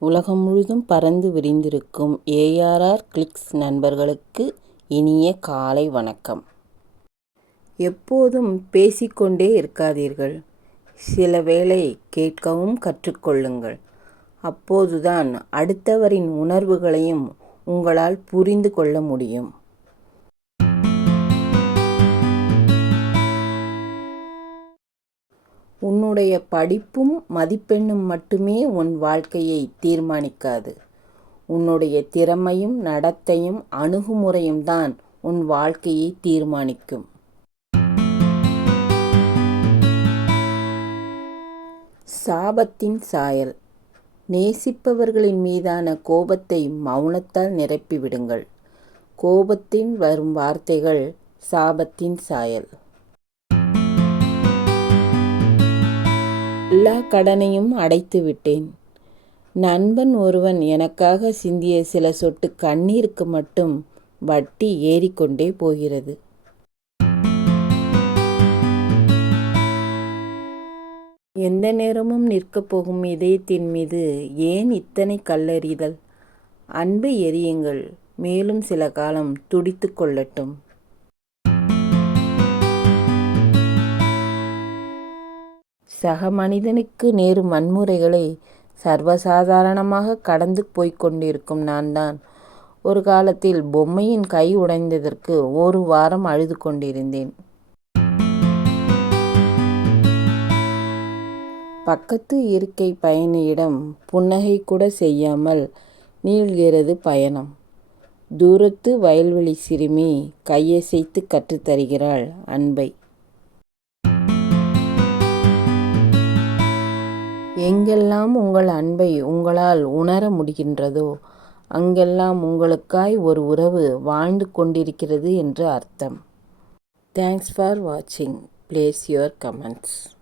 உலகம் முழுதும் பறந்து விரிந்திருக்கும் ஏஆர்ஆர் கிளிக்ஸ் நண்பர்களுக்கு இனிய காலை வணக்கம். எப்போதும் பேசிக்கொண்டே இருக்காதீர்கள். சில வேளை கேட்கவும் கற்றுக்கொள்ளுங்கள் அப்போதுதான் அடுத்தவரின் உணர்வுகளையும் உங்களால் புரிந்து கொள்ள முடியும். உன்னுடைய படிப்பும் மதிப்பெண்ணும் மட்டுமே உன் வாழ்க்கையை தீர்மானிக்காது. உன்னுடைய திறமையும் நடத்தையும் அணுகுமுறையும் தான் உன் வாழ்க்கையை தீர்மானிக்கும். சாபத்தின் சாயல் நேசிப்பவர்களின் மீதான கோபத்தை மௌனத்தால் நிரப்பிவிடுங்கள். கோபத்தின் வரும் வார்த்தைகள் சாபத்தின் சாயல். எல்லா கடனையும் அடைத்து விட்டேன் நண்பன் ஒருவன் எனக்காக சிந்திய சில சொட்டு கண்ணீருக்கு மட்டும் வட்டி ஏறிக்கொண்டே போகிறது. எந்த நேரமும் நிற்கப் போகும் இதயத்தின் மீது ஏன் இத்தனை கல்லறிதல் அன்பை எரியுங்கள் மேலும் சில காலம் துடித்து கொள்ளட்டும். சக மனிதனுக்கு நேரும் வன்முறைகளை சர்வசாதாரணமாக கடந்து போய்க்கொண்டிருக்கும் கொண்டிருக்கும் நான்தான் ஒரு காலத்தில் பொம்மையின் கை உடைந்ததற்கு ஒரு வாரம் அழுது கொண்டிருந்தேன். பக்கத்து இருக்கை பயணியிடம் புன்னகை கூட செய்யாமல் நீள்கிறது பயணம். தூரத்து வயல்வெளி சிறுமி கையசைத்து கற்றுத் தருகிறாள் அன்பை. எங்கெல்லாம் உங்கள் அன்பை உங்களால் உணர முடிகின்றதோ அங்கெல்லாம் உங்களுக்காய் ஒரு உறவு வாழ்ந்து கொண்டிருக்கிறது என்று அர்த்தம். தேங்க்ஸ் ஃபார் வாட்சிங். Place your comments.